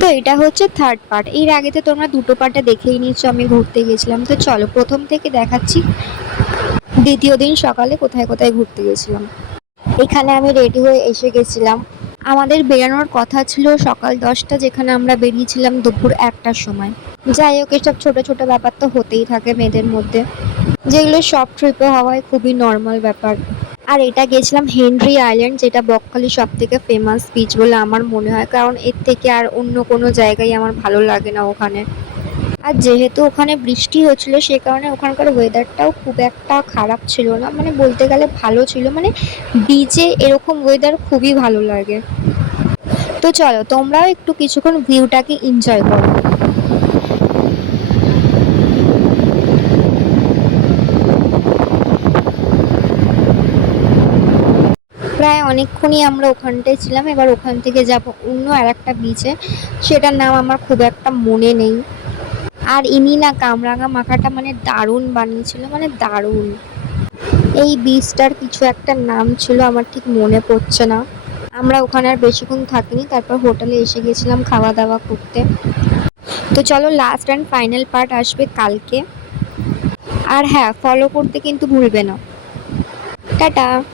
তো এটা হচ্ছে থার্ড পার্ট। এর আগে তো তোমরা দুটো পার্টে দেখেই নিচ্ছ আমি ঘুরতে গেছিলাম। তো চলো প্রথম থেকে দেখাচ্ছি দ্বিতীয় দিন সকালে কোথায় কোথায় ঘুরতে গেছিলাম। এখানে আমি রেডি হয়ে এসে গেছিলাম। আমাদের বেরানোর কথা ছিল সকাল 10টা, যেখানে আমরা বেরিয়েছিলাম দুপুর 1টার সময়। যাই হোক, এসব ছোট ছোট ব্যাপার তো হতেই থাকে মেয়েদের মধ্যে, যেগুলো সব ট্রিপে হওয়ায় খুবই নর্মাল ব্যাপার। আর এটা গেছিলাম হেনরি আইল্যান্ড, যেটা বকখালির সব থেকে ফেমাস বিচ বলে আমার মনে হয়, কারণ এর থেকে আর অন্য কোনো জায়গায় আমার ভালো লাগে না ওখানে। আর যেহেতু ওখানে বৃষ্টি হচ্ছিল সে কারণে ওখানকার ওয়েদারটাও খুব একটা খারাপ ছিল না, মানে বলতে গেলে ভালো ছিল। মানে বিচে এরকম ওয়েদার খুবই ভালো লাগে। তো চলো তোমরাও একটু কিছুক্ষণ ভিউটাকে এনজয় করো। প্রায় অনেকক্ষণই আমরা ওখানটায় ছিলাম। এবার ওখান থেকে যাব অন্য আর একটা বিচে, সেটার নাম আমার খুব একটা মনে নেই। আর ইনি না কামরাঙা মাখাটা মানে দারুণ বানিয়েছিল, মানে দারুণ। এই বীজটার কিছু একটা নাম ছিল, আমার ঠিক মনে পড়ছে না। আমরা ওখানে আর বেশিক্ষণ থাকিনি, তারপর হোটেলে এসে গেছিলাম খাওয়া দাওয়া করতে। তো চলো লাস্ট অ্যান্ড ফাইনাল পার্ট আসবে কালকে। আর হ্যাঁ, ফলো করতে কিন্তু ভুলবে না। টাটা।